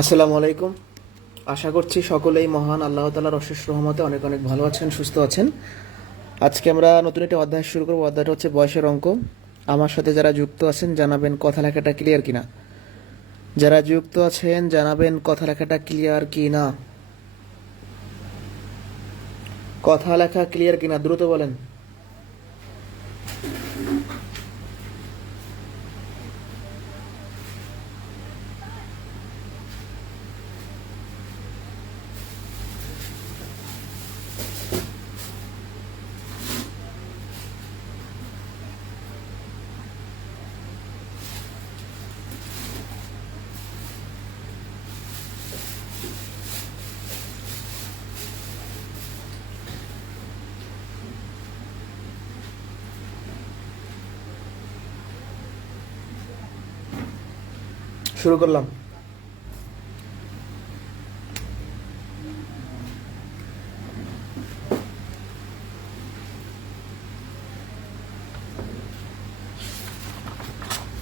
আসসালামু আলাইকুম। আশা করছি সকলেই মহান আল্লাহ তাআলার অশেষ রহমতে অনেক অনেক ভালো আছেন, সুস্থ আছেন। আজকে আমরা নতুন একটা অধ্যায় শুরু করব। অধ্যায়টা হচ্ছে বয়সের অঙ্ক। আমার সাথে যারা যুক্ত আছেন জানাবেন কথা লেখাটা ক্লিয়ার কিনা। যারা যুক্ত আছেন জানাবেন কথা লেখাটা ক্লিয়ার কিনা। কথা লেখা ক্লিয়ার কিনা দ্রুত বলেন। শুরু করলাম।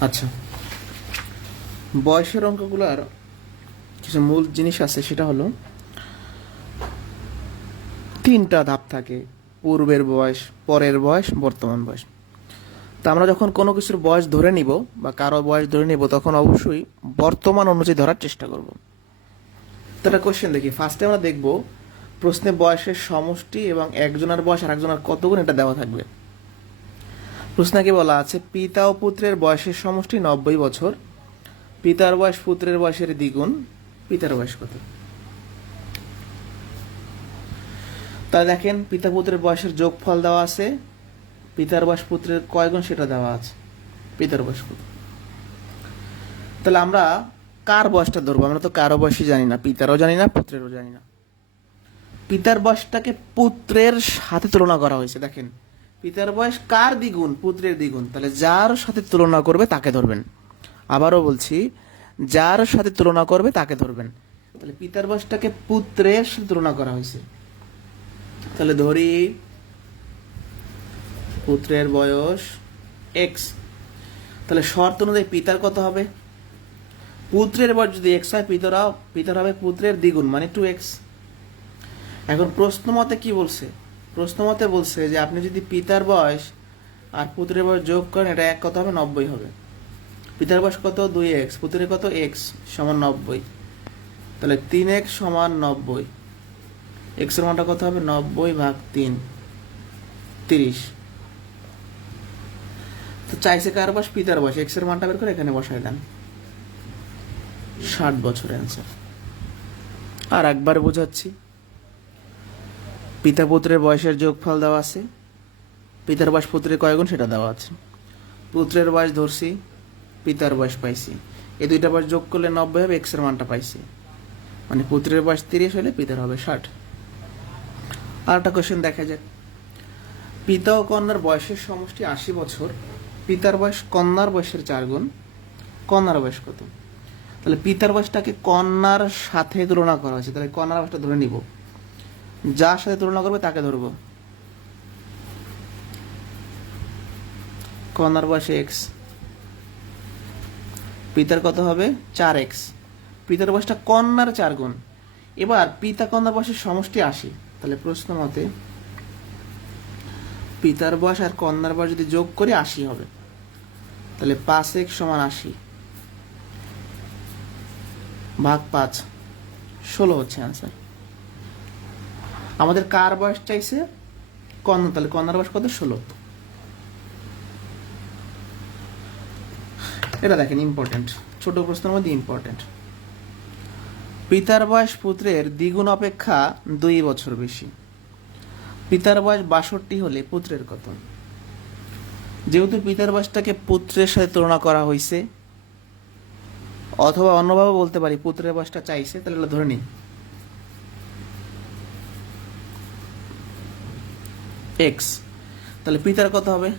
আচ্ছা, বয়সের অঙ্কগুলোর কিছু মূল জিনিস আছে, সেটা হলো তিনটা ধাপ থাকে: পূর্বের বয়স, পরের বয়স, বর্তমান বয়স। তা আমরা যখন কোনো কিছুর বয়স ধরে নিব বা কারো বয়স ধরে নিব, তখন অবশ্যই বর্তমান অনুযায়ী ধরার চেষ্টা করব। তো একটা কোশ্চেন দেখি। ফার্স্টে আমরা দেখব প্রশ্নে বয়সের সমষ্টি এবং একজনের বয়স আর একজনের কত গুণ, এটা দেওয়া থাকবে। প্রশ্নে কি বলা আছে? পিতা ও পুত্রের বয়সের সমষ্টি 90 বছর। পিতার বয়স পুত্রের বয়সের দ্বিগুণ। পিতার বয়স কত? তাহলে দেখেন, পিতা পুত্রের বয়সের যোগফল দেওয়া আছে। পিতার বয়স পুত্রের কয় গুণ সেটা দেওয়া আছে। পিতার বয়স কত? তাহলে আমরা কার বয়সটা ধরবো? আমরা তো কারো বয়সই জানি না, পিতারও জানি না, পুত্রেরও জানি না। পিতার বয়সটাকে পুত্রের সাথে তুলনা করা হয়েছে। দেখেন, পিতার বয়স কার দ্বিগুণ? পুত্রের দ্বিগুণ। তাহলে যার সাথে তুলনা করবে তাকে ধরবেন। আবারও বলছি, যার সাথে তুলনা করবে তাকে ধরবেন। তাহলে পিতার বয়সটাকে পুত্রের সাথে তুলনা করা হয়েছে। তাহলে ধরি পুত্রের বয়স এক্স। তাহলে শর্ত অনুযায়ী পিতার কত হবে? পুত্রের বয়স যদি এক্স হয়, পিতার হবে পুত্রের দ্বিগুণ, মানে 2x। এখন প্রশ্ন মতে কি বলছে? প্রশ্ন মতে বলছে যে আপনি যদি পিতার বয়স আর পুত্রের বয়স যোগ করেন, এটা এক কত হবে? 90 হবে। পিতার বয়স কত? 2x, পুত্রের কত? x সমান 90। তাহলে 3x সমান 90। x এর মানটা কত হবে? 90/3, 30। তো চাইছে কার বয়স? পিতার বয়স। x এর মানটা বের করে এখানে বসাই দেন। 60 বছর অ্যান্সার। আর একবার বোঝাচ্ছি। পিতা পুত্রের বয়সের যোগফল দেওয়া আছে। পিতার বয়স পুত্রের কয় গুণ সেটা দেওয়া আছে। পুত্রের বয়স ধরছি, পিতার বয়স পাইছি। এই দুইটা বয়স যোগ করলে 90 হবে, এক্স এর মানটা পাইছি। মানে পুত্রের বয়স 30 হলে পিতার হবে 60। আর একটা কোয়েশ্চেন দেখা যাক। পিতা ও কন্যার বয়সের সমষ্টি 80 বছর। পিতার বয়স কন্যার বয়সের 4 গুণ। কন্যার বয়স কত? তাহলে পিতার বয়সটাকে কন্যার সাথে তুলনা করা হয়েছে। তাহলে কন্যার বয়সটা ধরে নিব। যার সাথে তুলনা করবে তাকে ধরবো। কন্যার বয়স এক্স, পিতার কত হবে? 4x। পিতার বয়সটা কন্যার 4 গুণ। এবার পিতা কন্যার বয়সের সমষ্টি 80। তাহলে প্রশ্ন মতে পিতার বয়স আর কন্যার বয়স যদি যোগ করি 80 হবে। তাহলে 5x সমান 80 ভাগ 5, 16 হচ্ছে অ্যান্সার। আমাদের কার বয়স চাইছে? কন্যা। তাহলে কন্যার বয়স কত? 16। এটা দেখেন ইম্পর্টেন্ট, ছোট প্রশ্নের মধ্যে ইম্পর্টেন্ট। পিতার বয়স পুত্রের দ্বিগুণ অপেক্ষা 2 বছর বেশি। পিতার বয়স 62 হলে পুত্রের কত? যেহেতু পিতার বয়সটাকে পুত্রের সাথে তুলনা করা হয়েছে, অথবা অন্যভাবে বলতে পারি পুত্রের বয়সটা চাইছে, তাহলে ধরে নিই এক্স। তাহলে পিতার কত হবে?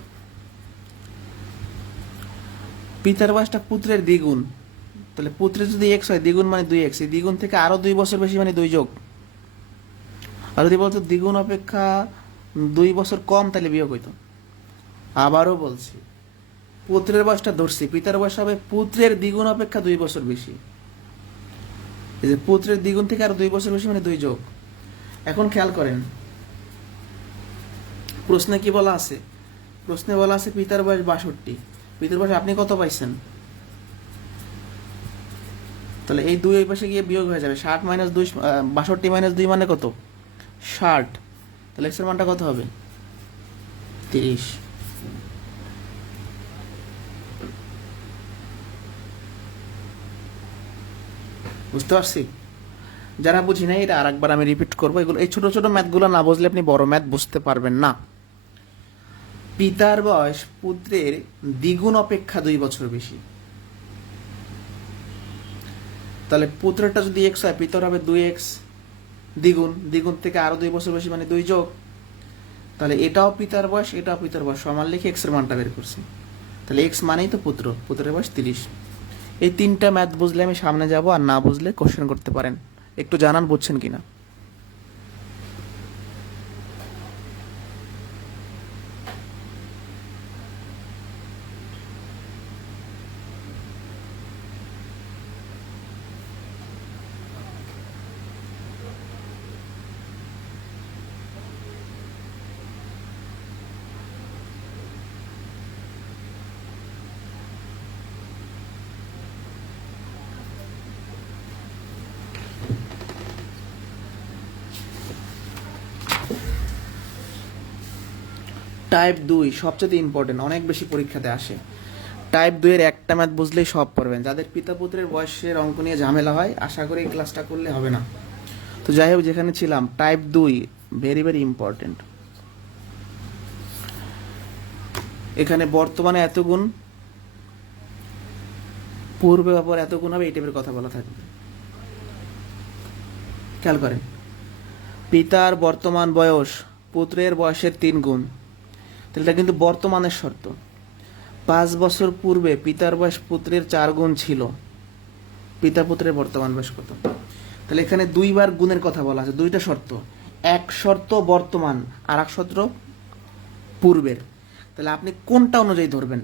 পিতার বয়সটা পুত্রের দ্বিগুণ। তাহলে পুত্রের যদি এক্স হয়, দ্বিগুণ মানে 2x। এই দ্বিগুণ থেকে আরো 2 বছর বেশি, মানে 2 যোগ। আর যদি বলতো দ্বিগুণ অপেক্ষা 2 বছর কম, তাহলে বিয়োগ হইতো। আবারও বলছি, পুত্রের বয়সটা ধরছি, পিতার বয়স হবে পুত্রের দ্বিগুণ অপেক্ষা 2 বছর বেশি। এই যে পুত্রের দ্বিগুণ থেকে আরো 2 বছর বেশি মানে 2 যোগ। এখন খেয়াল করেন প্রশ্নে কি বলা আছে, প্রশ্নে বলা আছে পিতার বয়স 62, পিতার বয়স আপনি কত পাইছেন? তাহলে এই 2 এই পাশে গিয়ে বিয়োগ হয়ে যাবে, 60 মাইনাস 2 62 মাইনাস 2 মানে কত? 60। তাহলে এক্স এর মানটা কত হবে? 30। বুঝতে পারছি? যারা বুঝি নাই এটা আরেকবার আমি রিপিট করবো, এগুলো এই ছোট ছোট ম্যাথগুলো না বুঝলে আপনি বড় ম্যাথ বুঝতে পারবেন না। পিতার বয়স পুত্রের দ্বিগুণ অপেক্ষা 2 বছর বেশি। তাহলে পুত্রটা যদি এক্স হয়, পিতার হবে 2x দ্বিগুণ, দ্বিগুণ থেকে আরো 2 বছর বেশি মানে 2 যোগ। তাহলে এটাও পিতার বয়স, এটাও পিতার বয়স, সমান লিখে এক্স এর মানটা বের করছি। তাহলে এক্স মানেই তো পুত্র, পুত্রের বয়স 30। এই 3টা ম্যাথ বুঝলে আমি সামনে যাব, আর না বুঝলে কোশ্চেন করতে পারেন। একটু জানান বুঝছেন কিনা। টাইপ 2 সবচেয়ে ইম্পর্টেন্ট, অনেক বেশি পরীক্ষাতে আসে। টাইপ 2 এর একটা ম্যাথ বুঝলেই সব পারবেন। যাদের পিতা পুত্রের বয়সের অঙ্ক নিয়ে ঝামেলা হয়, আশা করি এই ক্লাসটা করলে হবে না। তো যাই হোক, যেখানে ছিলাম, টাইপ 2 ভেরি ভেরি ইম্পর্টেন্ট। এখানে বর্তমানে এত গুণ, পূর্বে বা পরে এত গুণ হবে, এই টাইপের কথা বলা থাকবে। খেয়াল করেন, পিতার বর্তমান বয়স পুত্রের বয়সের 3 গুণ। তাহলে এটা কিন্তু বর্তমানের শর্ত। 5 বছর পূর্বে পিতার বয়স পুত্রের 4 গুণ ছিল। পিতা পুত্রের বর্তমান বয়স কত? তাহলে এখানে 2 বার গুণের কথা বলা আছে, 2টা শর্ত। এক শর্ত বর্তমান, আর এক শর্ত পূর্বের। তাহলে আপনি কোনটা অনুযায়ী ধরবেন?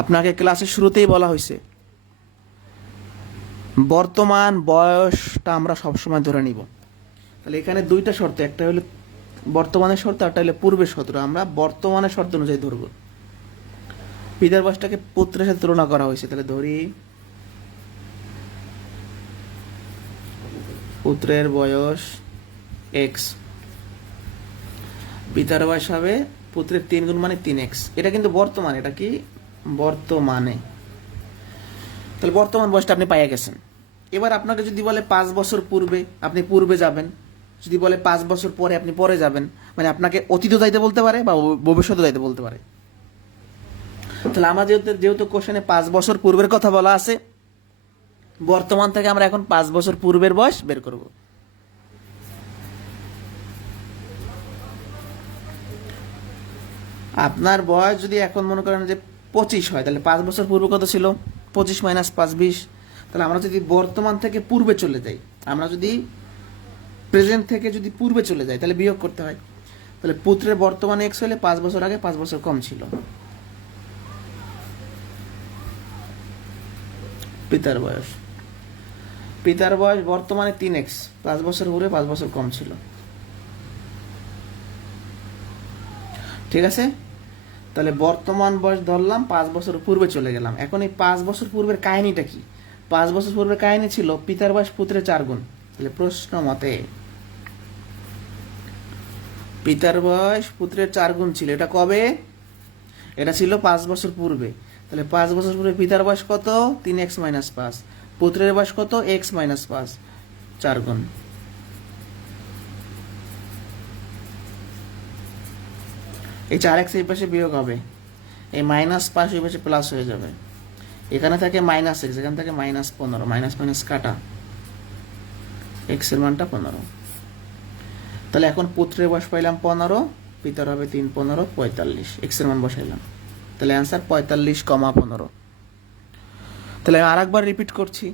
আপনাকে ক্লাসের শুরুতেই বলা হয়েছে বর্তমান বয়সটা আমরা সবসময় ধরে নিব। তাহলে এখানে 2টা শর্ত, একটা হলো বর্তমানের শর্ত, একটা হলো পূর্বের শর্ত। আমরা বর্তমানের শর্ত অনুযায়ী ধরব। পিতার বয়সটাকে পুত্রের সাথে তুলনা করা হয়েছে, তাহলে ধরি পুত্রের বয়স এক্স, পিতার বয়স হবে পুত্রের 3 গুণ মানে 3x। এটা কিন্তু বর্তমানে, এটা কি বর্তমানে। তাহলে বর্তমান বয়সটা আপনি পাইয়া গেছেন। এবার আপনাকে যদি বলে 5 বছর পূর্বে, আপনি পূর্বে যাবেন। যদি বলে 5 বছর পরে, আপনি পরে যাবেন। মানে আপনাকে অতীত যাইতে বলতে পারে বা ভবিষ্যতে যাইতে বলতে পারে। তাহলে আমরা যেহেতু কোশ্চেনে 5 বছর পূর্বের কথা বলা আছে, বর্তমান থেকে আমরা এখন 5 বছর পূর্বের বয়স বের করব। আপনার বয়স যদি এখন মনে করেন যে 25 হয়, তাহলে 5 বছর পূর্বে কত ছিল? 25 মাইনাস 5 20। তাহলে আমরা যদি বর্তমান থেকে পূর্বে চলে যাই, আমরা যদি প্রেজেন্ট থেকে যদি পূর্বে চলে যাই, তাহলে বিয়োগ করতে হয়। তাহলে পুত্রের বর্তমানে এক্স হলে 5 বছর আগে 5 বছর কম ছিল। পিতার বয়স, পিতার বয়স বর্তমানে 3x, 5 বছর পূর্বে 5 বছর কম ছিল। ঠিক আছে? তাহলে বর্তমান বয়স ধরলাম, 5 বছর পূর্বে চলে গেলাম। এখন এই 5 বছর পূর্বের কাহিনীটা কি? 5 বছর পূর্বের কাহিনী ছিল পিতার বয়স পুত্রের 4 গুণ। তাহলে প্রশ্ন মতে পিতার বয়স পুত্রের 4 গুণ ছিল। এটা কবে? এটা ছিল 5 বছর পূর্বে। তাহলে 5 বছর পূর্বে পিতার বয়স কত? 3x minus 5। পুত্রের বয়স কত? x মাইনাস 5, 4 গুণ। এই 4x এই পাশে বিয়োগ হবে, এই মাইনাস 5 এই পাশে প্লাস হয়ে যাবে। এখানে থাকে মাইনাস x, এখানে থাকে মাইনাস 15, মাইনাস মাইনাস কাটা, x এর মানটা 15। তাহলে এখন পুত্রের বয়স পাইলাম 15, পিতার হবে 3 15 45, x এর মান বসাইলাম। তাহলে অ্যান্সার 45,15। তাহলে আমি আরেকবার রিপিট করছি,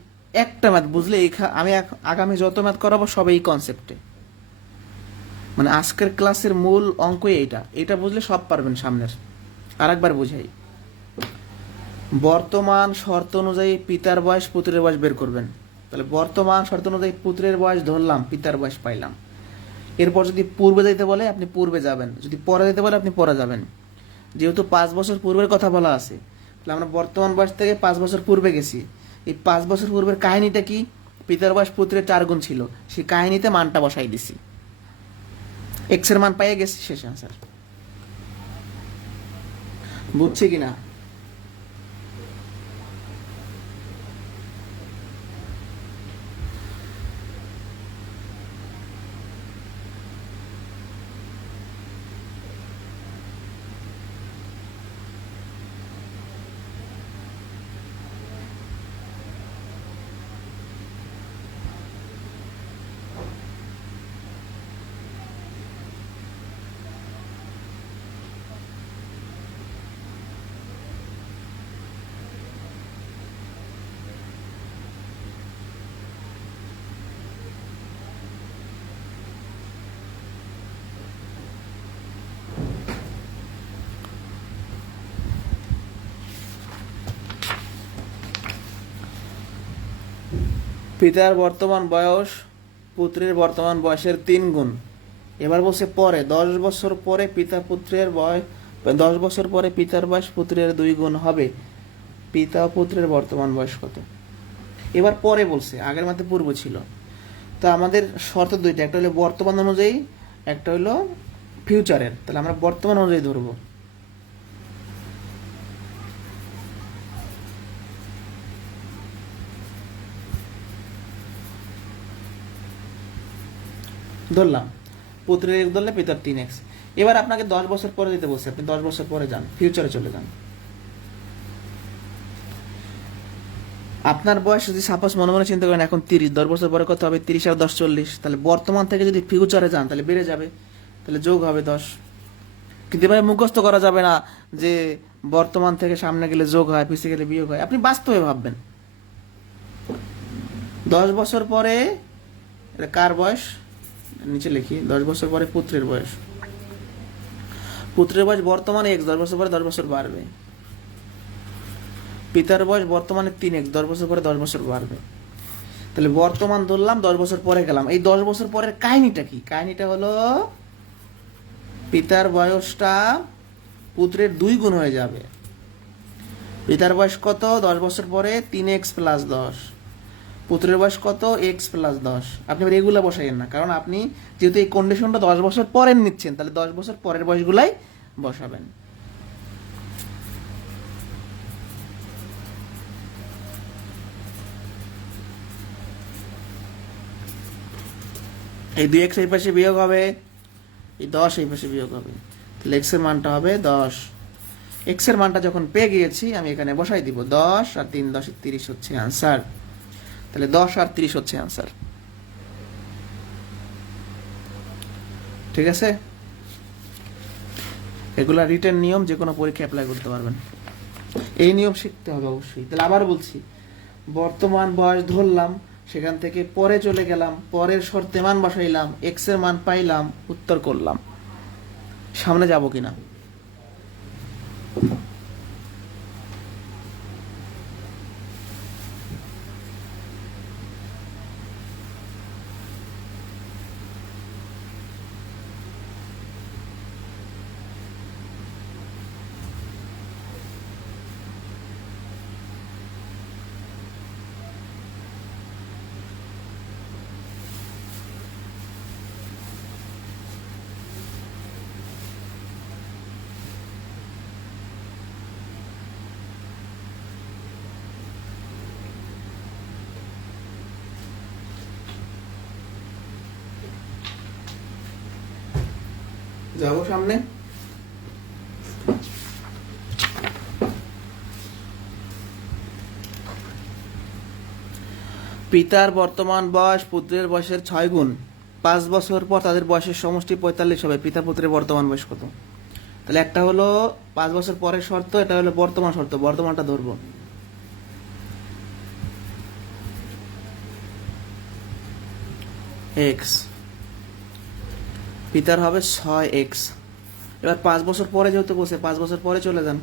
একটা ম্যাথ বুঝলে আমি আগামী যত ম্যাথ করাবো সব এই কনসেপ্টে। মানে আজকের ক্লাসের মূল অঙ্কই এইটা বুঝলে সব পারবেন সামনের। আরেকবার বুঝাই, বর্তমান শর্ত অনুযায়ী পিতার বয়স পুত্রের বয়স বের করবেন। তাহলে বর্তমান শর্ত অনুযায়ী পুত্রের বয়স ধরলাম, পিতার বয়স পাইলাম। এরপর যদি পূর্বে যেতে বলে আপনি পূর্বে যাবেন, যদি পরে যেতে বলে আপনি পরে যাবেন। যেহেতু 5 বছর পূর্বের কথা বলা আছে, তাহলে আমরা বর্তমান বয়স থেকে 5 বছর পূর্বে গেছি। এই 5 বছর পূর্বের কাহিনীটা কি? পিতার বয়স পুত্রের 4 গুণ ছিল, সেই কাহিনীতে মানটা বসাই দিছি, এক্স এর মান পাইয়ে গেছি, শেষ আনসার। বুঝছি কিনা? পিতার বর্তমান বয়স পুত্রের বর্তমান বয়সের 3 গুণ। এবার বলছে পরে, 10 বছর পরে পিতা পুত্রের বয়স, 10 বছর পরে পিতার বয়স পুত্রের 2 গুণ হবে। পিতা পুত্রের বর্তমান বয়স কত? এবার পরে বলছে, আগের মাত্র পূর্ব ছিল। তো আমাদের শর্ত দুইটা, একটা হলো বর্তমান অনুযায়ী, একটা হলো ফিউচারের। তাহলে আমরা বর্তমান অনুযায়ী ধরবো। ধরলাম পুত্রের এক ধরলে পিতার 3x। এবার আপনাকে 10 বছর পরে যেতে বলছে, আপনি 10 বছর পরে যান, ফিউচারে চলে যান। আপনার বয়স যদি সাপোজ মনে মনে চিন্তা করেন এখন 30, 10 বছর পরে কত হবে? 30 আর 10 40। তাহলে বর্তমান থেকে যদি ফিউচারে যান তাহলে বেড়ে যাবে, তাহলে যোগ হবে 10। কিন্তু এভাবে মুখস্থ করা যাবে না যে বর্তমান থেকে সামনে গেলে যোগ হয়, পিছিয়ে গেলে বিয়োগ হয়। আপনি বাস্তবে ভাববেন। 10 বছর পরে এটা কার বয়স? নিচে লিখি, 10 বছর পরে পুত্রের বয়স। পুত্রের বয়স বর্তমানে x, 10 বছর পরে 10 বছর বাড়বে। পিতার বয়স বর্তমানে 3x, 10 বছর পরে 10 বছর বাড়বে। তাহলে বর্তমান ধরলাম, 10 বছর পরে গেলাম। এই 10 বছর পরের কাহিনীটা কি? কাহিনীটা হলো পিতার বয়সটা পুত্রের 2 গুণ হয়ে যাবে। পিতার বয়স কত 10 বছর পরে? 3x plus 10। পুত্রের বয়স কত? x plus 10। আপনি এগুলো বসাইয়েন না, কারণ আপনি যেহেতু এই কন্ডিশনটা 10 বছর পরের নিচ্ছেন, তাহলে 10 বছর পরের বয়সগুলাই বসাবেন। এই 2x এই পাশে বিয়োগ হবে, এই 10 এই পাশে বিয়োগ হবে, তাহলে x এর মানটা হবে 10। x এর মানটা যখন পেয়ে গিয়েছি আমি এখানে বসাই দিব, 10 আর 3 10 30 হচ্ছে আনসার। তাহলে 10 আর 30 হচ্ছে আনসার। ঠিক আছে? এগুলা রিটেন নিয়ম, যে কোনো পরীক্ষা অ্যাপ্লাই করতে পারবেন। এই নিয়ম শিখতে হবে অবশ্যই। তাহলে আবার বলছি, বর্তমান বয়স ধরলাম, সেখান থেকে পরে চলে গেলাম, পরের শর্তে মান বসাইলাম, এক্স এর মান পাইলাম, উত্তর করলাম। সামনে যাব কিনা? যাব সামনে। পিতার বর্তমান বয়স পুত্রের বয়সের 6 গুণ। 5 বছর পর তাদের বয়সের সমষ্টি 45 হবে। পিতা পুত্রের বর্তমান বয়স কত? তাহলে একটা হলো 5 বছর পরের শর্ত, এটা হলো বর্তমান শর্ত। বর্তমানটা ধরবো। এক্স, পিতার হবে 6x। এবার 5 বছর পরে যেহেতু বসে, 5 বছর পরে চলে যান।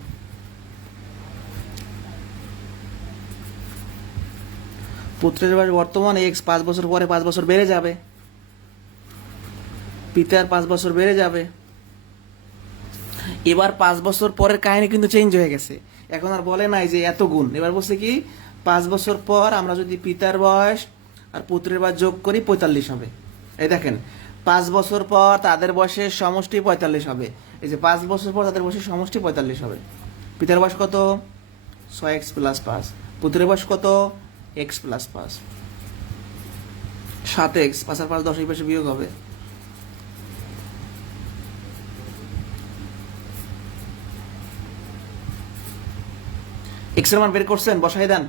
পুত্রের বয়স বর্তমান এক্স, 5 বছর পরে 5 বছর বেড়ে যাবে, পিতার 5 বছর বেড়ে যাবে। এবার 5 বছর পরের কাহিনী কিন্তু চেঞ্জ হয়ে গেছে, এখন আর বলে নাই যে এত গুণ, এবার বলছে কি 5 বছর পর আমরা যদি পিতার বয়স আর পুত্রের বয়স যোগ করি 45 হবে। এই দেখেন 5 বছর পর তাদের বয়সের সমষ্টি 45 হবে, এই যে 5 বছর পর তাদের বয়সের সমষ্টি 45 হবে। পিতার বয়স কত? 6x + 5, পুত্রের বয়স কত? x + 5, 7x, 5 আর 5 10, এই পাশে বিয়োগ হবে। এক্স এর মান বের করছেন, বসাই দেন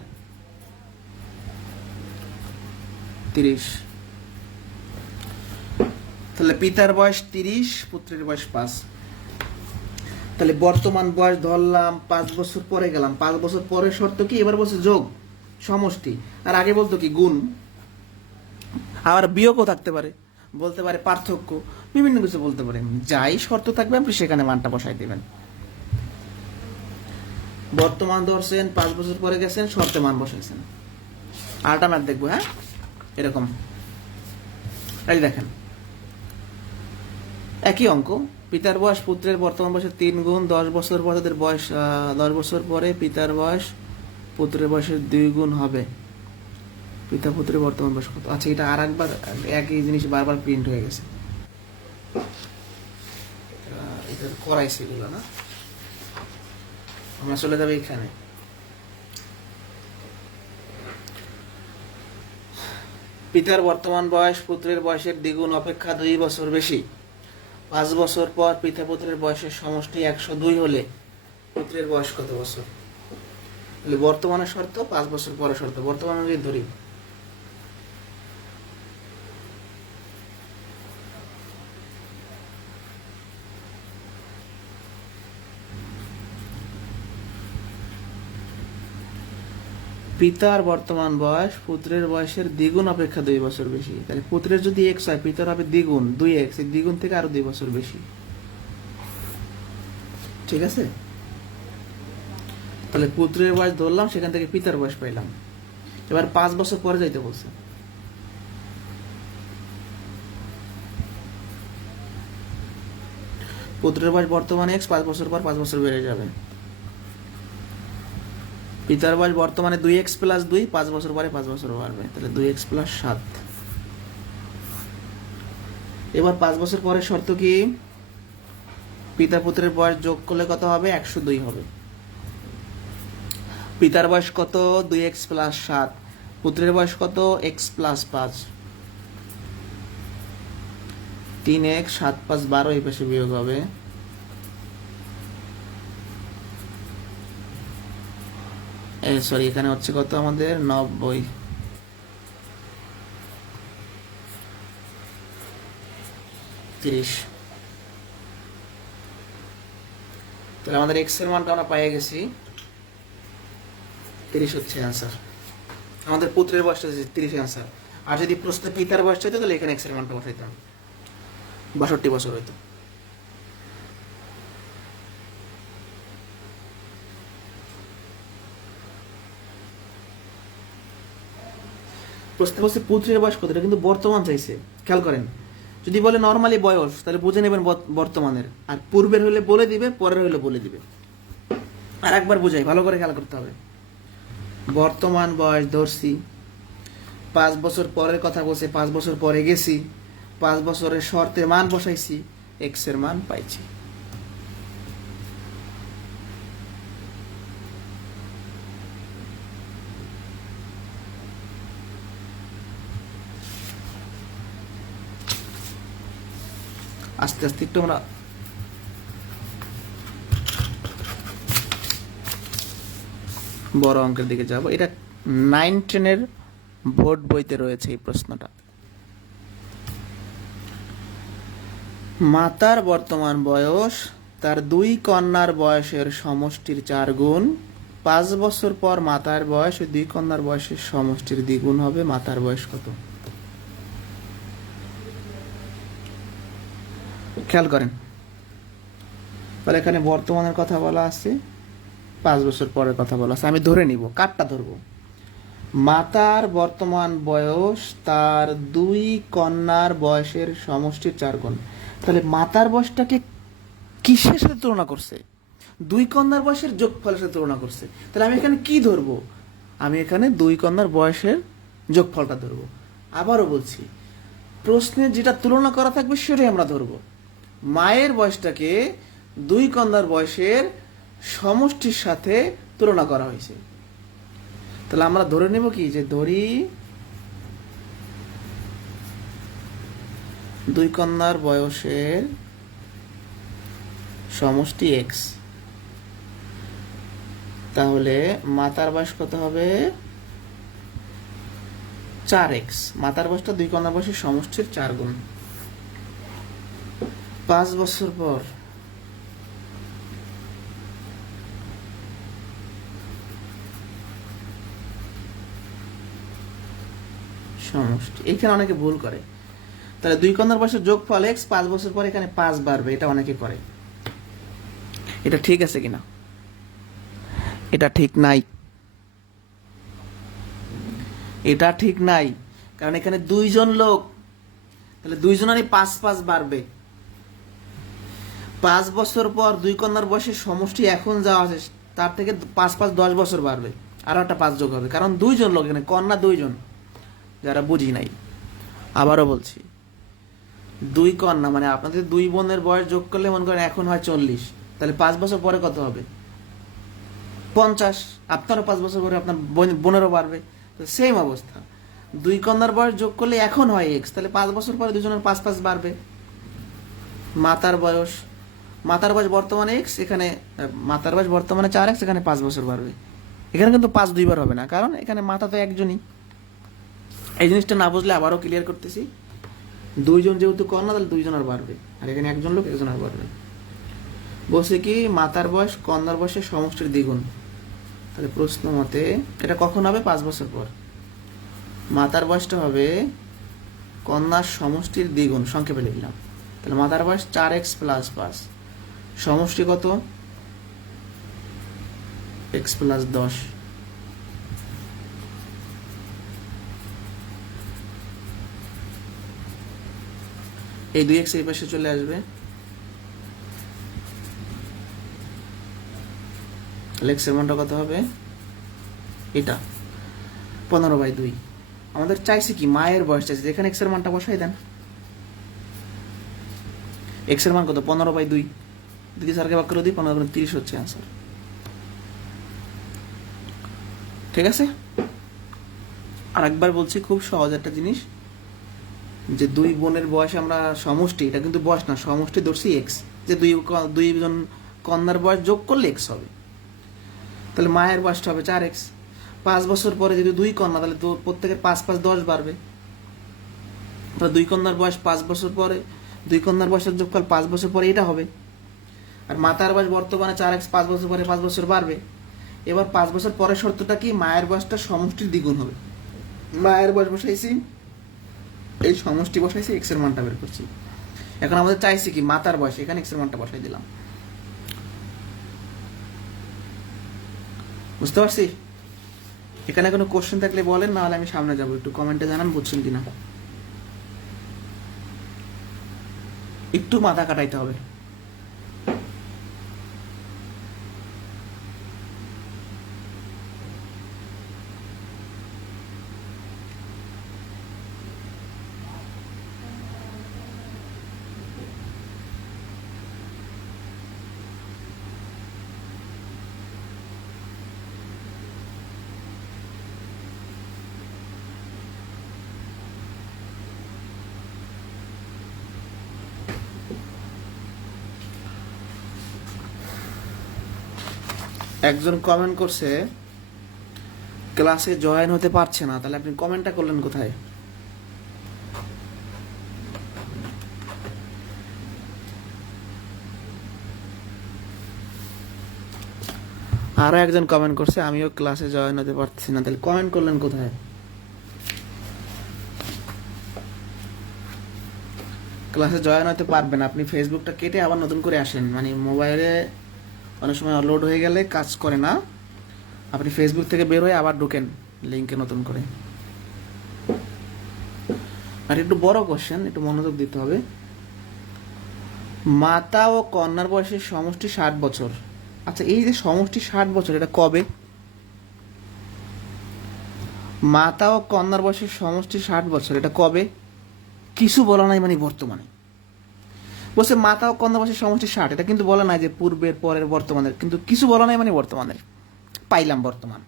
30। তাহলে পিতার বয়স 30, পুত্রের বয়স 5। তাহলে বর্তমান বয়স ধরলাম, 5 বছর পরে গেলাম, 5 বছর পরের শর্ত কি? এবার বলছে যোগ, সমষ্টি, আর আগে বলতো কি গুণ, আবার বিয়োগও থাকতে পারে, বলতে পারে পার্থক্য, বিভিন্ন কিছু বলতে পারে। যাই শর্ত থাকবে আপনি সেখানে মানটা বসাই দেবেন। বর্তমান ধরছেন, 5 বছর পরে গেছেন, শর্তে মান বসাইছেন। আরেকটা ম্যাথ দেখবো, হ্যাঁ এরকম। এই দেখেন একই অঙ্ক, পিতার বয়স পুত্রের বর্তমান বয়সের 3 গুণ, 10 বছর পর তাদের বয়স 10 বছর পরে পিতার বয়স পুত্রের বয়সের 2 গুণ হবে। পিতা পুত্রের বর্তমান বয়স কত? আচ্ছা, এটা আর একবার একই জিনিস বারবার প্রিন্ট হয়ে গেছে, এটা করাইছে এগুলো না। আমরা চলে যাবে এখানে, পিতার বর্তমান বয়স পুত্রের বয়সের দ্বিগুণ অপেক্ষা 2 বছর বেশি। 5 বছর পর পিতা পুত্রের বয়সের সমষ্টি 102 হলে পুত্রের বয়স কত বছর? তাহলে বর্তমানের শর্ত, 5 বছর পরের শর্ত, বর্তমানে যদি ধরি, পিতার বর্তমান বয়স পুত্রের বয়সের দ্বিগুণ অপেক্ষা 2 বছর বেশি। তাহলে পুত্রের যদি x হয়, পিতার হবে দ্বিগুণ 2x, এই দ্বিগুণ থেকে আরো 2 বছর বেশি। ঠিক আছে, তাহলে পুত্রের বয়স ধরলাম, সেখান থেকে পিতার বয়স পাইলাম। এবার 5 বছর পরে যাইতে বলছে, পুত্রের বয়স বর্তমানে x, 5 বছর পর 5 বছর বেড়ে যাবে। পিতার বয়স বর্তমানে 2x + 2, 5 বছর পরে 5 বছর বাড়বে, তাহলে 2x + 7। এবার 5 বছর পরের শর্ত কি? পিতা পুত্রের বয়স যোগ করলে কত হবে? 102 হবে। পিতার বয়স কত? 2x + 7, পুত্রের বয়স কত? x + 5, 3x, 7 5 12, এই পাশে বিয়োগ হবে। সরি, এখানে হচ্ছে কত আমাদের? 90, 30। তাহলে আমাদের x এর মানটা আমরা পেয়ে গেছি, 30 হচ্ছে অ্যান্সার। আমাদের পুত্রের বয়সটা 30 অ্যান্সার। আর যদি প্রশ্নে পিতার বয়সটা হতো তাহলে এখানে x এর মানটা বসাইতাম, 62 বছর হইতো। প্রশ্নে বলছে পুত্রের বয়স কত, এটা কিন্তু বর্তমান চাইছে, খেয়াল করেন। যদি বলে নর্মালি বয়স, তাহলে বুঝে নেবেন বর্তমানের, আর পূর্বের হলে বলে দিবে, পরের হলে বলে দিবে। আর একবার বুঝাই, ভালো করে খেয়াল করতে হবে। বর্তমান বয়স ধরছি, 5 বছর পরের কথা বলছে, 5 বছর পরে গেছি, 5 বছরের শর্তের মান বসাইছি, x এর মান পাইছি। আস্তে আস্তে একটু আমরা বড় অঙ্কের দিকে যাব। এটা 9 10-এর বোর্ড বইতে রয়েছে এই প্রশ্নটা। মাতার বর্তমান বয়স তার 2 কন্যার বয়সের সমষ্টির 4 গুণ। 5 বছর পর মাতার বয়স ওই 2 কন্যার বয়সের সমষ্টির দ্বিগুণ হবে। মাতার বয়স কত? খেয়াল করেন, তাহলে এখানে বর্তমানের কথা বলা আছে, 5 বছর পরের কথা বলা আছে। আমি ধরে নিব, কারটা ধরবো? মাতার বর্তমান বয়স তার দুই কন্যার বয়সের সমষ্টির 4 গুণ। তাহলে মাতার বয়সটাকে কিসের সাথে তুলনা করছে? দুই কন্যার বয়সের যোগফলের সাথে তুলনা করছে। তাহলে আমি এখানে কি ধরবো? আমি এখানে দুই কন্যার বয়সের যোগফলটা ধরবো। আবারও বলছি, প্রশ্নে যেটা তুলনা করা থাকবে সেটাই আমরা ধরবো। মায়ের বয়সটাকে দুই কন্যার বয়সের সমষ্টির সাথে তুলনা করা হয়েছে। তাহলে আমরা ধরে নেব কি, যে ধরি দুই কন্যার বয়সের সমষ্টি এক্স। তাহলে মাতার বয়স কত হবে? 4x। মাতার বয়সটা দুই কন্যার বয়সের সমষ্টির 4 গুণ। 5 বছর পর সমষ্টি, এখানে অনেকে ভুল করে। তাহলে দুই কন্যার বয়সের যোগফল x, 5 বছর পর এখানে 5 বাড়বে, এটা অনেকে করে। এটা ঠিক আছে কিনা? এটা ঠিক নাই। এটা ঠিক নাই, কারণ এখানে দুইজন লোক, তাহলে দুইজনেরই 5 বাড়বে। 5 বছর পর দুই কন্যার বয়সের সমষ্টি এখন যা আছে তার থেকে 5 10 বছর বাড়বে, আরো একটা 5 যোগ হবে, কারণ দুইজন লোক, এখানে কন্যা দুইজন, যারা বুঝি নাই। আবারও বলছি, দুই কন্যা মানে আপনাদের দুই বোনের বয়স যোগ করলে মনে করেন এখন হয় 40, তাহলে 5 বছর পরে কত হবে? 50। আপনারও 5 বছর পরে আপনার বোনেরও বাড়বে। সেম অবস্থা, দুই কন্যার বয়স যোগ করলে এখন হয় এক্স, তাহলে 5 বছর পরে দুজনের 5 বাড়বে। মাতার বয়স বর্তমানে এক্স, এখানে মাতার বয়স বর্তমানে 4x, এখানে 5 বছর বাড়বে। এখানে কিন্তু 5 দুইবার হবে না, কারণ এখানে মাতা তো একজনই। এই জিনিসটা না বুঝলে আবারও ক্লিয়ার করতেছি, দুইজন যেহেতু কন্যা, তাহলে দুইজন আর বাড়বে, আর এখানে একজন লোক, একজন আর বাড়বে। বলছে কি মাতার বয়স কন্যার বয়সের সমষ্টির দ্বিগুণ। তাহলে প্রশ্ন মতে এটা কখন হবে? 5 বছর পর। মাতার বয়সটা হবে কন্যার সমষ্টির দ্বিগুণ, সংক্ষেপে লিখলাম। তাহলে মাতার বয়স 4x + 5, সমষ্টি কত? x + 10। এই 2x এই পাশে চলে আসবে, তাহলে x এর মানটা কত হবে? এটা 15/2। আমাদের চাইছে কি? মায়ের বয়স চাইছে, এখানে x এর মানটা বসাই দেন। x এর মান কত? 15/2। দিদি স্যারকে ভাগ করে দিই, 15 × 30 হচ্ছে आंसर। ঠিক আছে? আরেকবার বলছি, খুব সহজ একটা জিনিস, যে দুই বোনের বয়স আমরা সমষ্টি, এটা কিন্তু বয়স না, সমষ্টি ধরছি x, যে দুইজন কন্যার বয়স যোগ করলে x হবে। তাহলে মায়ের বয়সটা হবে 4x। 5 বছর পরে যদি দুই কন্যা, তাহলে তো প্রত্যেকের 5 10 বাড়বে। তাহলে দুই কন্যার বয়স 5 বছর পরে, দুই কন্যার বয়সের যোগফল 5 বছর পরে এটা হবে। আর মাতার বয়স বর্তমানে 4x, 5 বছর পরে 5 বছর বাড়বে। এবার 5 বছর পরের শর্তটা কি? মায়ের বয়সটা সমষ্টির দ্বিগুণ হবে। মায়ের বয়স বসাইছি, এই সমষ্টি বসাইছি, x এর মানটা বের করছি। এখন আমাদের চাইছি কি? মাতার বয়স, এখানে x এর মানটা বসাই দিলাম। বুঝতে পারছি? এখানে কোনো কোশ্চেন থাকলে বলেন, না হলে আমি সামনে যাবো। একটু কমেন্টে জানান বুঝছেন কিনা। একটু মাথা কাটাইতে হবে। একজন কমেন্ট করছে ক্লাসে জয়েন হতে পারছে না, তাহলে আপনি কমেন্টটা করলেন কোথায়? আরো একজন কমেন্ট করছে আমিও ক্লাসে জয়েন হতে পারছি না, তাহলে কমেন্ট করলেন কোথায়? ক্লাসে জয়েন হতে পারবেন, আপনি ফেসবুকটা কেটে আবার নতুন করে আসেন। মানে মোবাইলে অনেক সময় লোড হয়ে গেলে কাজ করে না, আপনি ফেসবুক থেকে বের হয়ে আবার ঢুকেন। লিঙ্কে নতুন করে। আর একটু বড় কোশ্চেন, একটু মনোযোগ দিতে হবে। মাতা ও কন্যার বয়সের সমষ্টি 60 বছর। আচ্ছা, এই যে সমষ্টি 60 বছর, এটা কবে? মাতা ও কন্যার বয়সের সমষ্টি 60 বছর, এটা কবে? কিছু বলা নাই, মানে বর্তমানে বলছে মাতা ও কন্যা বয়সের সমষ্টি 60, এটা কিন্তু বলা নাই যে পূর্বের, পরের, বর্তমানের, কিন্তু কিছু বলা নাই মানে বর্তমানের। পাইলাম বর্তমান।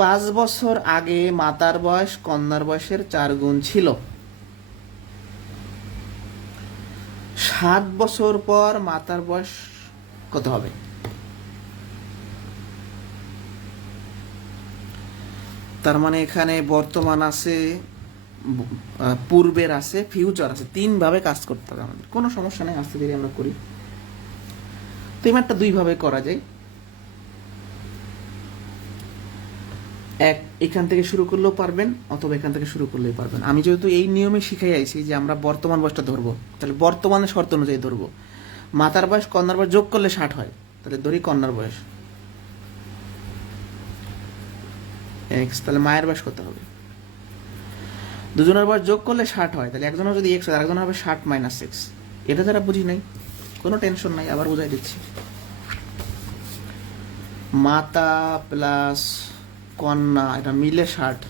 5 বছর আগে মাতার বয়স কন্যার বয়সের 4 গুণ ছিল। 7 বছর পর মাতার বয়স কত হবে? তার মানে এখানে বর্তমান আছে, পূর্বের আছে, ফিউচার আছে, 3 ভাবে কাজ করতে হবে আমাদের। কোনো সমস্যা নেই, আস্তে ধীরে আমরা করি। তো এই ম্যাথটা 2 ভাবে করা যায়। এখান থেকে শুরু করলেও পারবেন, অথবা এখান থেকে শুরু করলেই পারবেন। আমি যেহেতু এই নিয়মে শিখাই আইছি যে আমরা বর্তমান বয়সটা ধরবো, তাহলে বর্তমানের শর্ত অনুযায়ী ধরবো। মাতার বয়স কন্যার বয়স যোগ করলে 60 হয়, তাহলে ধরি কন্যার বয়স x, তাহলে মায়ের বয়স কত হবে? দুজনের বয়স যোগ করলে 60 হয়, তাহলে একজনের যদি x হয় আরেকজনের হবে 60 মাইনাস x। এটা যারা বুঝি নাই, কোনো টেনশন নাই, আবার বুঝাই দিচ্ছি। মাতা প্লাস কন্যা, এটা মিলে 60।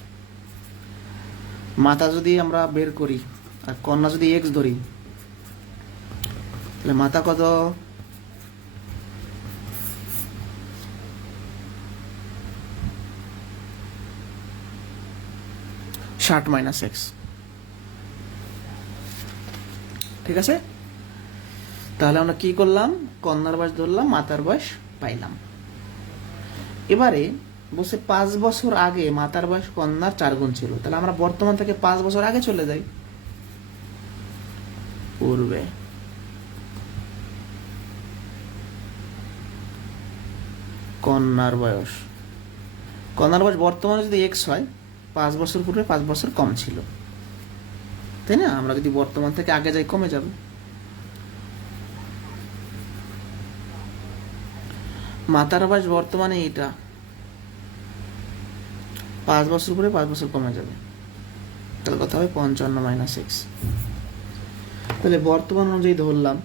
মাতা যদি আমরা বের করি আর কন্যা যদি x ধরি, তাহলে মাতা কত? ষাট মাইনাস এক্স। ঠিক আছে, তাহলে আমরা কি করলাম? কন্যার বয়স ধরলাম, মাতার বয়স পাইলাম। এবারে বলছে 5 বছর আগে মাতার বয়স কন্যার 4 গুণ ছিল, তাহলে আমরা বর্তমান থেকে 5 বছর আগে চলে যাই। পূর্বে কন্যার বয়স বর্তমানে যদি x হয়, 5 বছর পূর্বে 5 বছর কম ছিল, তাই না? আমরা যদি বর্তমান থেকে আগে যাই কমে যাবে। মাতার বয়স বর্তমানে এটা, 5 বছর পরে 5 বছর কমে যাবে, তাহলে কত হবে? 55 মাইনাস এক্স। তাহলে বর্তমান অনুযায়ী ধরলাম,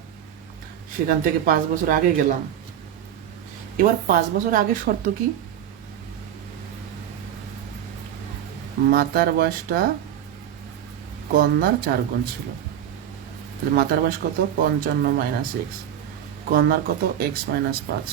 সেখান থেকে 5 বছর আগে গেলাম। এবার 5 বছর আগের শর্ত কি? মাতার বয়সটা কন্যার 4 গুণ ছিল, তাহলে মাতার বয়স কত? 55 মাইনাস এক্স। কন্যার কত? X minus 5।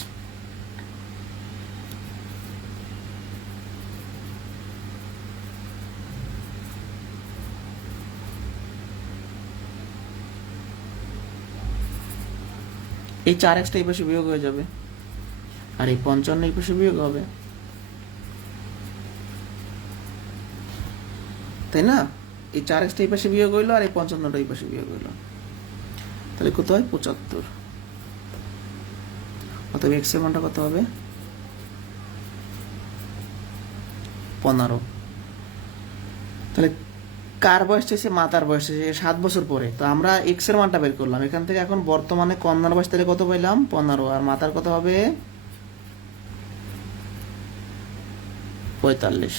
এই 4x এই পাশে বিয়োগ হয়ে যাবে, আর এই 55 এই পাশে বিয়োগ হবে, তাই না? এই 4x এই পাশে বিয়োগ হইলো, আর এই 55 এই পাশে বিয়োগ হইলো, তাহলে কত হয়? 75। অতএব x এর মানটা কত হবে? 15। তাহলে কার বয়স চাইছে? মাতার বয়স চাইছে 7 বছর পরে। তো আমরা x এর মানটা বের করলাম এখান থেকে। এখন বর্তমানে কন্যার বয়স তাহলে কত পাইলাম? 15, আর মাতার কত হবে? 45।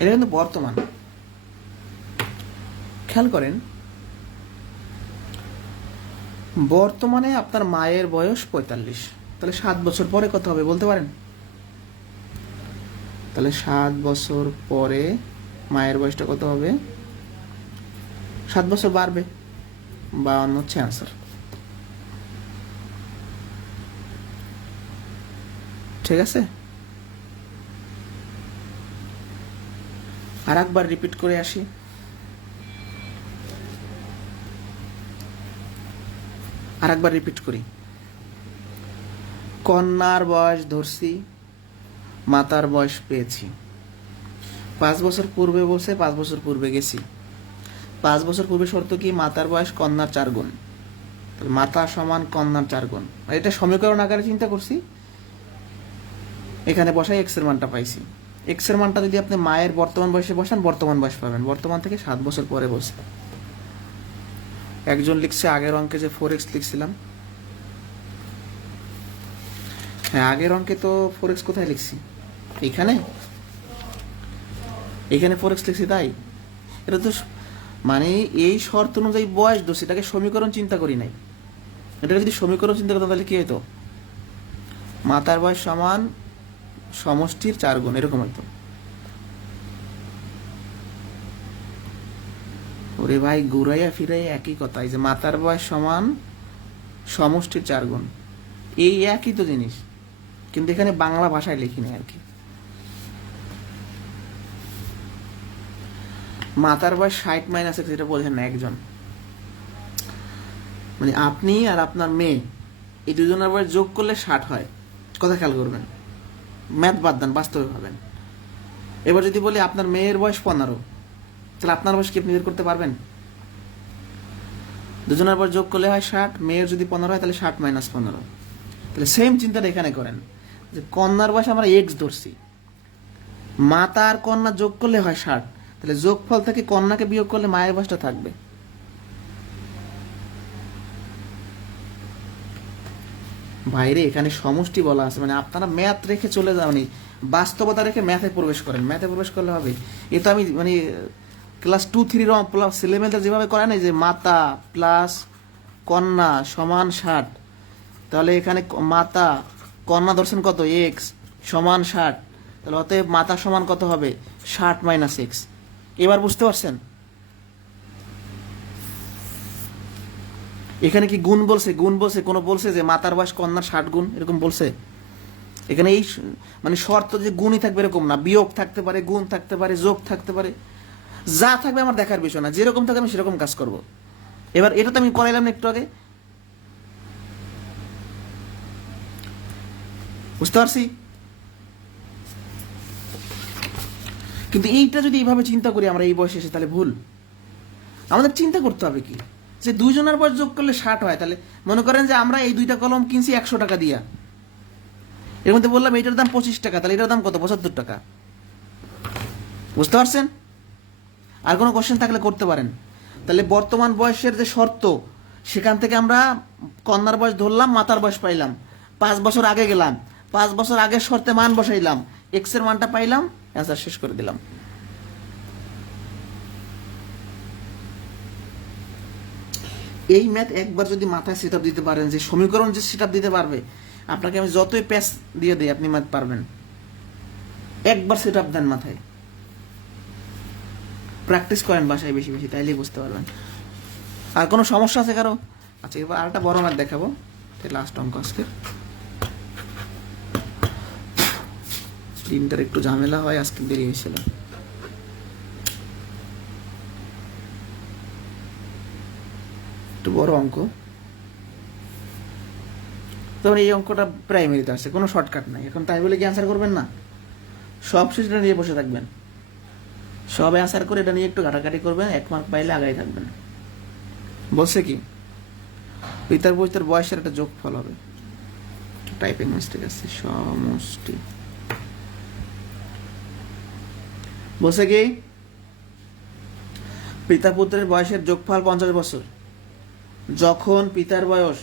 এটা কিন্তু বর্তমান। খেয়াল করেন, বর্তমানে আপনার মায়ের বয়স 45, তাহলে 7 বছর পরে কত হবে বলতে পারেন? তাহলে 7 বছর পরে মায়ের বয়সটা কত হবে? 7 বছর বাড়বে, 52 হচ্ছে আনসার। ঠিক আছে, আর একবার রিপিট করে আসি। কন্যার বয়স ধরছি, মাতার বয়স পেয়েছি। 5 বছর পূর্বে বলছে, 5 বছর পূর্বে গেছি। 5 বছর পূর্বে শর্ত কি? মাতার বয়স কন্যার 4 গুণ, তাহলে মাতা সমান কন্যার 4 গুণ। এটা সমীকরণ আকারে চিন্তা করছি, এখানে বসাই x এর মানটা পাইছি। x এর মানটা যদি আপনি মায়ের বর্তমান বয়সে বসান, বর্তমান বয়স পাবেন। বর্তমান থেকে 7 বছর পরে বসে। একজন লিখছে আগের অঙ্কে যে 4x লিখছিলাম, হ্যাঁ আগের অঙ্কে তো 4x কোথায় লিখছি? এখানে এখানে 4x লিখছি তাই। এটা তো মানে এই শর্ত অনুযায়ী বয়স ধরছি, এটাকে সমীকরণ চিন্তা করি নাই। এটা যদি সমীকরণ চিন্তা করতাম তাহলে কি হতো, মাতার বয়স সমান সমষ্টির 4 গুণ, এরকম হইতো। ওরে ভাই, ঘুরাইয়া ফিরাইয়া একই কথা। এই যে মাতার বয়স সমান সমষ্টির 4 গুণ, এই একই তো জিনিস, কিন্তু এখানে বাংলা ভাষায় লিখি নাই আর কি। মাতার বয়স 60 মাইনাস এক্স, এটা বলছেন না একজন, মানে আপনি আর আপনার মেয়ে এই দুজনের বয়স যোগ করলে 60 হয়। কথা খেয়াল করবেন, ম্যাথ বাদ দেন, বাস্তবে ভাবেন। এবার যদি বলি আপনার মেয়ের বয়স 15, তাহলে আপনার বয়স কি আপনি বের করতে পারবেন? দুজনের বয়স যোগ করলে হয় 60, মেয়ের যদি 15 হয় তাহলে 60 মাইনাস 15। তাহলে সেম চিন্তাটা এখানে করেন, যে কন্যার বয়স আমরা এক্স ধরছি, মাতা আর কন্যা যোগ করলে হয় 60, তাহলে যোগফল থেকে কন্যাকে বিয়োগ করলে মায়ের বয়সটা থাকবে। বাইরে এখানে সমষ্টি বলা আছে, মানে আপনারা ম্যাথ রেখে চলে যাওনি, বাস্তবতা রেখে ম্যাথে প্রবেশ করেন। ম্যাথে প্রবেশ করলে হবে, এ তো আমি মানে ক্লাস 2-3 প্লাস ছেলেমেয়েদের যেভাবে করে না, যে মাতা প্লাস কন্যা সমান 60, তাহলে এখানে মাতা কন্যা ধরছেন কত, এক্স সমান 60, তাহলে অতএব মাতা সমান কত হবে, 60 মাইনাস এক্স। এবার বুঝতে পারছেন? এখানে কি গুণ বলছে? গুণ বলছে, কোনো বলছে যে মাতার বয়স কন্যার 60 গুণ, এরকম বলছে? এখানে এই মানে শর্ত যে গুণই থাকবে এরকম না, বিয়োগ থাকতে পারে, গুণ থাকতে পারে, যোগ থাকতে পারে, যা থাকবে আমার দেখার বিষয় না, যেরকম থাকে আমি সেরকম কাজ করব। এবার এটা তো আমি করাইলাম না একটু আগে, বুঝতে পারছি? কিন্তু এইটা যদি এইভাবে চিন্তা করি আমরা এই বয়সে এসে, তাহলে ভুল। আমাদের চিন্তা করতে হবে কি, যে দুইজনের বয়স যোগ করলে 60 হয়, তাহলে মনে করেন যে আমরা এই 2টা কলম কিনছি 100 টাকা দিয়া, এর মধ্যে বললাম এটার দাম 25 টাকা, তাহলে এটার দাম কত, 75 টাকা। বুঝতে পারছেন? আর কোনো কোশ্চেন থাকলে করতে পারেন। তাহলে বর্তমান বয়সের যে শর্ত, সেখান থেকে আমরা কন্যার বয়স ধরলাম, মাতার বয়স পাইলাম, 5 বছর আগে গেলাম, 5 বছর আগের শর্তে মান বসাইলাম, এক্স এর মানটা পাইলাম, অ্যান্সার শেষ করে দিলাম। এই ম্যাথ একবার যদি মাথায় সেট আপ দিতে পারেন, যে সমীকরণ যে সেট আপ দিতে পারবে, আপনাকে আমি যতই প্যাচ দিয়ে দিই আপনি ম্যাথ পারবেন। একবার সেট আপ দেন মাথায়, প্র্যাকটিস করেন বাসায় বেশি বেশি, তাইলেই বুঝতে পারবেন। আর কোনো সমস্যা আছে কারো? আচ্ছা, এবার আরেকটা বড় ম্যাথ দেখাবো, লাস্ট অঙ্ক আজকে। দিনটার একটু ঝামেলা হয়, আজকে দেরি হয়েছিল। একটু বড় অঙ্ক, তখন এই অঙ্কটা প্রাইমারিতে আসছে, কোনো শর্টকাট নাই। এখন তাই বলে কি অ্যান্সার করবেন না? সব শেষটা নিয়ে বসে থাকবেন, সব অ্যান্সার করে এটা নিয়ে একটু ঘাটাঘাটি করবেন, 1 মার্ক পাইলে আগাই থাকবেন। বলছে কি, পিতার বয়সের বয়সের একটা যোগফল হবে, টাইপিং মিস্টেক আছে, সমষ্টি। বলছে কি, পিতা পুত্রের বয়সের যোগফল 50 বছর। যখন পিতার বয়স,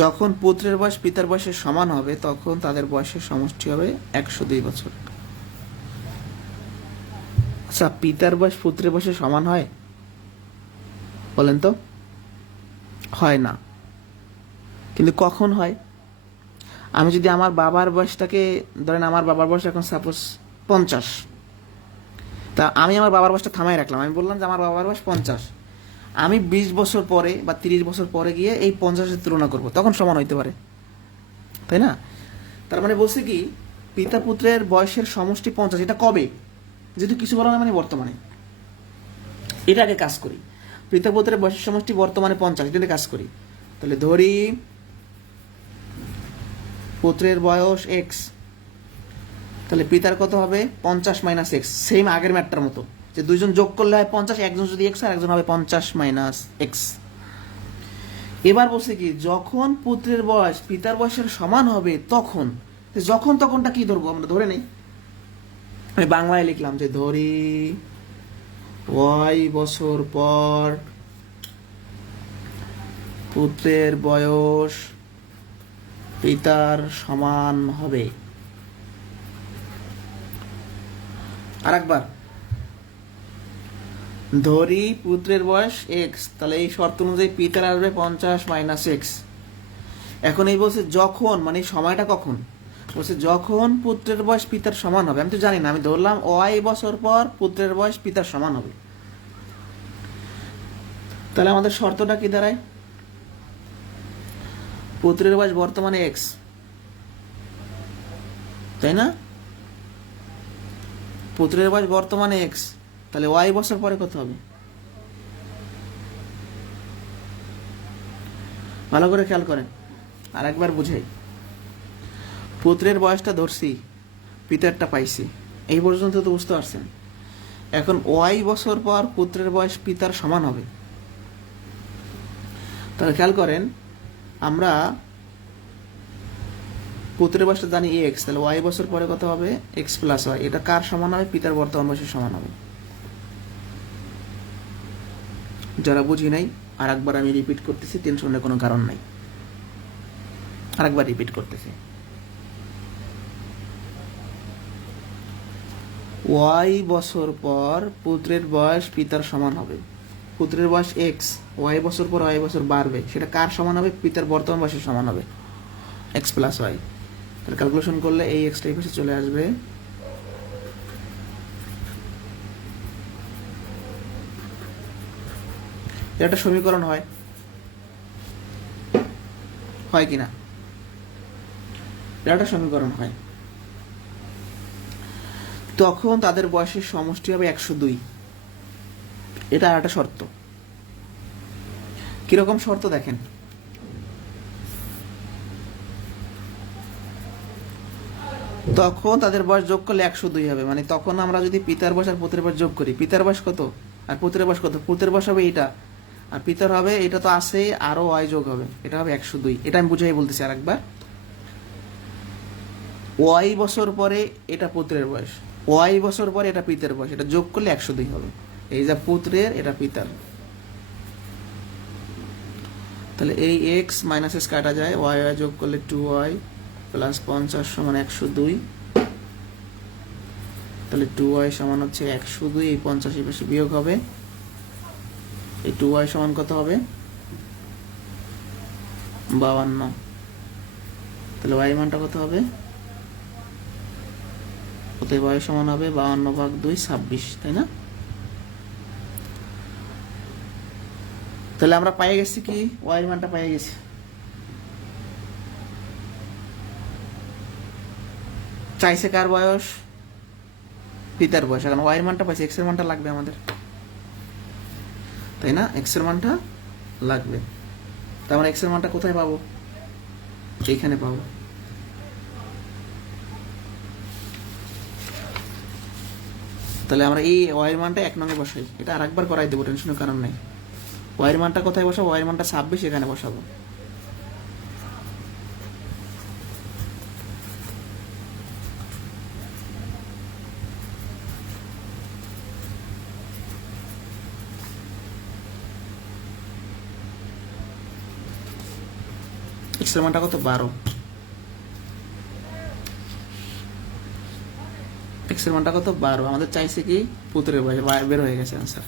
যখন পুত্রের বয়স পিতার বয়সের সমান হবে, তখন তাদের বয়সের সমষ্টি হবে 102 বছর। আচ্ছা, পিতার বয়স পুত্রের বয়সের সমান হয়? বলেন তো। হয় না। কিন্তু কখন হয়? আমি যদি আমার বাবার বয়সটাকে ধরেন, আমার বাবার বয়স এখন সাপোজ 50, তা আমি আমার বাবার বয়সটা থামাই রাখলাম, আমি বললাম যে আমার বাবার বয়স 50, আমি 20 বছর পরে বা 30 বছর পরে গিয়ে এই 50-এর তুলনা করব, তখন সমান হইতে পারে, তাই না? তার মানে বলছে কি, পিতা পুত্রের বয়সের সমষ্টি 50, এটা কবে? যেহেতু কিছু বলা না, মানে বর্তমানে। এটা আগে কাজ করি, পিতা পুত্রের বয়সের সমষ্টি বর্তমানে 50, এটাতে কাজ করি। তাহলে ধরি পুত্রের বয়স এক্স, তাহলে পিতার কত হবে, 50 মাইনাস এক্স। সেম আগের ম্যাটটার মতো, যে দুইজন যোগ করলে হয় 50, একজন যদি এক্স আর একজন হবে 50 মাইনাস এক্স। এবার বলছে কি, যখন পুত্রের বয়স পিতার বয়সের সমান হবে তখন, যখন তখনটা কি ধরবো আমরা, ধরে নেই, আমি বাংলায় লিখলাম যে ধরি ওয়াই বছর পর পুত্রের বয়স পিতার সমান হবে, আরেকবার ধরি পুত্রের বয়স এক্স, তাহলে এই শর্ত অনুযায়ী পিতার আসবে 50 মাইনাস এক্স। এখন এই বলছে যখন, মানে সময়টা কখন, বলছে যখন পুত্রের বয়স পিতার সমান হবে। আমি তো জানি না, আমি ধরলাম ওয়াই বছর পর পুত্রের বয়স পিতার সমান হবে। তাহলে আমাদের শর্তটা কি দাঁড়ায়? পুত্রের বয়স বর্তমানে এক্স, তাই না? পুত্রের বয়স বর্তমানে এক্স, তাহলে ওয়াই বছর পরে কত হবে? ভালো করে খেয়াল করেন, আর একবার বুঝাই। পুত্রের বয়সটা ধরছি, পিতারটা পাইছি, এই পর্যন্ত তো বুঝতে পারছেন। এখন ওয়াই বছর পর পুত্রের বয়স পিতার সমান হবে। তাহলে খেয়াল করেন, আমরা পুত্রের বয়সটা জানি এক্স, তাহলে ওয়াই বছর পরে কত হবে? X plus Y. এটা কার সমান হবে? পিতার বর্তমান বয়সের সমান হবে। যারা বুঝি নাই, আর একবার আমি রিপিট করতেছি, টেনশনের কোনো কারণ নাই, আর একবার রিপিট করতেছি। ওয়াই বছর পর পুত্রের বয়স পিতার সমান হবে। পুত্রের বয়স এক্স, ওয়াই বছর পর ওয়াই বছর বাড়বে, সেটা কার সমান হবে? পিতার বর্তমান বয়সের সমান হবে, এক্স প্লাস ওয়াই। তাহলে ক্যালকুলেশন করলে এই এক্সটা এই পাশে চলে আসবে, এটা একটা সমীকরণ হয় কিনা? এটা একটা সমীকরণ হয়। তখন তাদের বয়সের সমষ্টি হবে 102। এটা আর একটা শর্ত। কিরকম শর্ত দেখেন, তখন তাদের বয়স যোগ করলে 102 হবে। মানে তখন আমরা যদি পিতার বয়স আর পুত্রের বয়স যোগ করি, পিতার বয়স কত আর পুত্রের বয়স কত? পুত্রের বয়স হবে এইটা, আর পিতার হবে এটা, তো আছে আরো ওয়াই যোগ হবে, এটা হবে 102। এটা আমি বুঝাই বলতেছি আর একবার। ওয়াই বছর পরে এটা পুত্রের বয়স, ওয়াই বছর পরে এটা পিতার বয়স, এটা যোগ করলে 102 হবে। এই যা পুত্রের, এটা পিতার। তাহলে এই এক্স মাইনাস এক্স কাটা যায়, ওয়াই ওয়াই যোগ করলে 2y প্লাস 50 সমান 102। তাহলে 2y সমান হচ্ছে 102, এই 50 এই পাশে বিয়োগ হবে, এই 2y সমান কত হবে? 52। তাহলে y মানটা কত হবে? অতএব y সমান হবে 52/2 26, তাই না? তাহলে আমরা পেয়ে গেছি কি? y মানটা পেয়ে গেছি। চাইছে কার বয়স? পিতার বয়স। এখন y এর মানটা পাইছে, x এর মানটা লাগবে আমাদের, তাই না? x এর মানটা লাগবে। তাহলে আমরা x এর মানটা কোথায় পাবো? এইখানে পাবো। তাহলে আমরা এই y এর মানটা 1 নং এ বসাই, এটা আরেকবার করাই দেবো, টেনশনের কারণ নাই। y এর মানটা কোথায় বসাবো? y এর মানটা 26, এখানে বসাবো। x এর মানটা কত? 12। x এর মানটা কত? 12। আমাদের চাইছে কি? পুত্রের বয়স, বের হয়ে গেছে आंसर।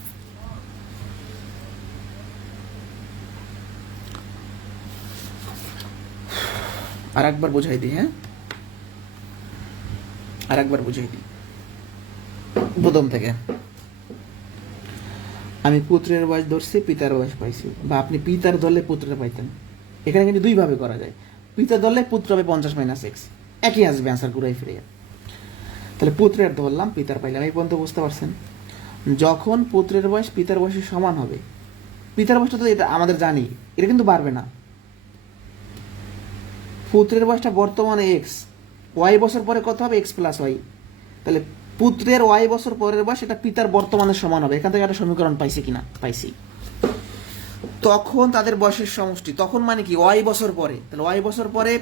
আর একবার বুঝাই দিই, হ্যাঁ, আর একবার বুঝাই দিই প্রথম থেকে। আমি পুত্রের বয়স ধরছি, পিতার বয়স পাইছি, বা আপনি পিতার ধরলে পুত্রের পাইতেন। এখানে কিন্তু দুই ভাবে করা যায়। পিতার ধরলে পুত্র হবে 50 মাইনাস এক্স, একই আসবে आंसर ঘুরাই ফিরে। তাহলে পুত্রের ধরলাম, পিতার পাইলাম। এই পর্যন্ত বুঝতে পারছেন? যখন পুত্রের বয়স পিতার বয়সের সমান হবে, পিতার বয়সটা তো এটা আমাদের জানি, এটা কিন্তু বাড়বে না। পুত্রের বয়সটা বর্তমানে এক্স, ওয়াই বছর পরে কত হবে? X plus Y. তাহলে পুত্রের ওয়াই বছর পরের বয়স এটা পিতার বর্তমানের সমান হবে। এখান থেকে একটা সমীকরণ পাইছি কিনা? পাইছি। তখন তাদের বয়সের সমষ্টি, তখন মানে কি? ওয়াই বছর পরে। তাহলে ওয়াই বছর পরে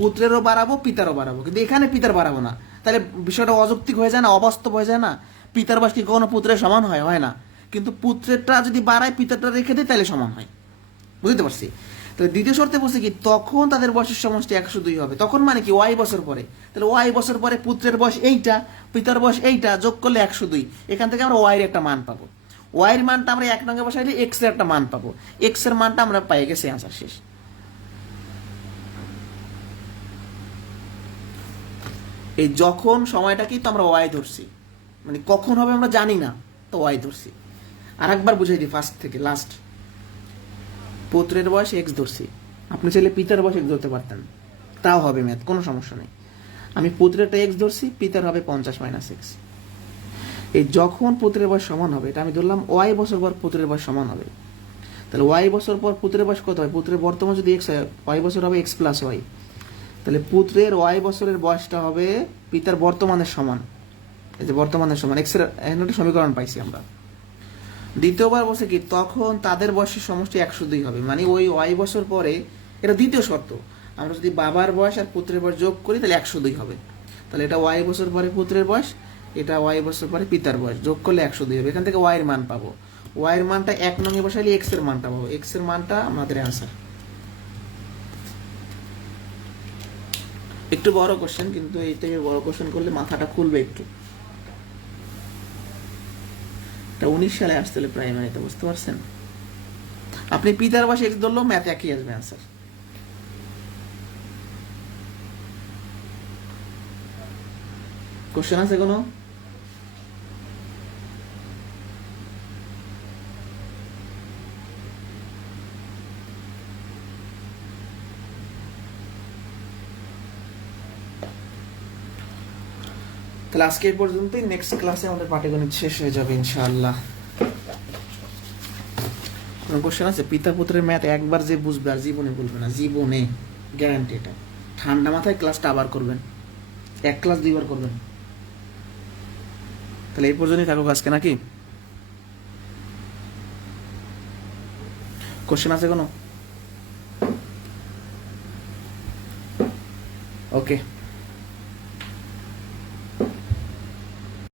পুত্রেরও বাড়াবো, পিতারও বাড়াবো, কিন্তু এখানে পিতার বাড়াবো না। তাহলে বিষয়টা অযৌক্তিক হয়ে যায় না? অবাস্তব হয়ে যায় না? পিতার বয়স কি কখনো পুত্রের সমান হয়? হয় না। কিন্তু পুত্রেরটা যদি বাড়ায়, পিতারটা রেখে দেয়, তাহলে সমান হয়। বুঝতে পারছি? তাহলে দ্বিতীয় শর্তে বলছে কি তখন তাদের বয়সের সমষ্টি 102 হবে। তখন মানে কি ওয়াই বছর পরে, তাহলে ওয়াই বছর পরে পুত্রের বয়স এইটা, পিতার বয়স এইটা, যোগ করলে 102। এখান থেকে আমরা ওয়াই এর একটা মান পাবো। ওয়াই এর মানটা আমরা 1 নঙ্গে বসাইলে এক্স এর একটা মান পাবো, এক্স এর মানটা আমরা পাই গেছি, আনসার শেষ। এই যখন সময়টা কি তো আমরা ওয়াই ধরছি, মানে কখন হবে আমরা জানি না, তো ওয়াই ধরছি। আর একবার বুঝাই দিই ফার্স্ট থেকে লাস্ট। পুত্রের বয়স এক্স ধরছি, আপনি চাইলে পিতার বয়স এক্স ধরতে পারতেন, তাও হবে ম্যাথ, কোনো সমস্যা নেই। আমি পুত্রেরটা এক্স ধরছি, পিতার হবে 50 মাইনাস এক্স। এই যখন পুত্রের বয়স সমান হবে, এটা আমি ধরলাম ওয়াই বছর পর পুত্রের বয়স সমান হবে। তাহলে ওয়াই বছর পর পুত্রের বয়স কত হয়, পুত্রের বর্তমান যদি এক্স হয়, ওয়াই বছর হবে এক্স প্লাস ওয়াই। তাহলে পুত্রের ওয়াই বছরের বয়সটা হবে পিতার বর্তমানের সমান। এই যে বর্তমানের সমান এক্স এর একটা সমীকরণ পাইছি আমরা। দ্বিতীয়বার বলছে কি তখন তাদের বয়সের সমষ্টি 102 হবে, মানে ওই ওয়াই বছর পরে, এটা দ্বিতীয় শর্ত, আমরা যদি বাবার বয়স আর পুত্রের বয়স যোগ করি তাহলে 102 হবে। তাহলে এটা ওয়াই বছর পরে পুত্রের বয়স, এটা ওয়াই বছর পরে পিতার বয়স, যোগ করলে 102 হবে। এখান থেকে ওয়াই এর মান পাবো, ওয়াই এর মানটা 1 নঙ্গে বসাইলে এক্স এর মানটা পাবো, এক্স এর মানটা আমাদের অ্যান্সার। একটু বড় কোশ্চেন, কিন্তু এই থেকে বড় কোশ্চেন করলে মাথাটা খুলবে একটু। এটা 19 সালে আসছিল প্রাইমারিতে, বুঝতে পারছেন? আপনি পিতার বয়স এক্স ধরলেও ম্যাথ একই আসবে অ্যান্সার। কোশ্চেন আছে কোনো? তাহলে আজকে এই পর্যন্তই, নেক্সট ক্লাসে আমাদের পাটিগণিত শেষ হয়ে যাবে ইনশাআল্লাহ। কোনো কোশ্চেন আছে? পিতা পুত্রের ম্যাথ একবার যে বুঝবে আর জীবনে বলবে না, জীবনে গ্যারান্টি। এটা ঠান্ডা মাথায় ক্লাসটা আবার করবেন, এক ক্লাস 2 বার করবেন। তাহলে এই পর্যন্তই থাকুক আজকে, নাকি? কোশ্চেন আছে কোনো? ওকে।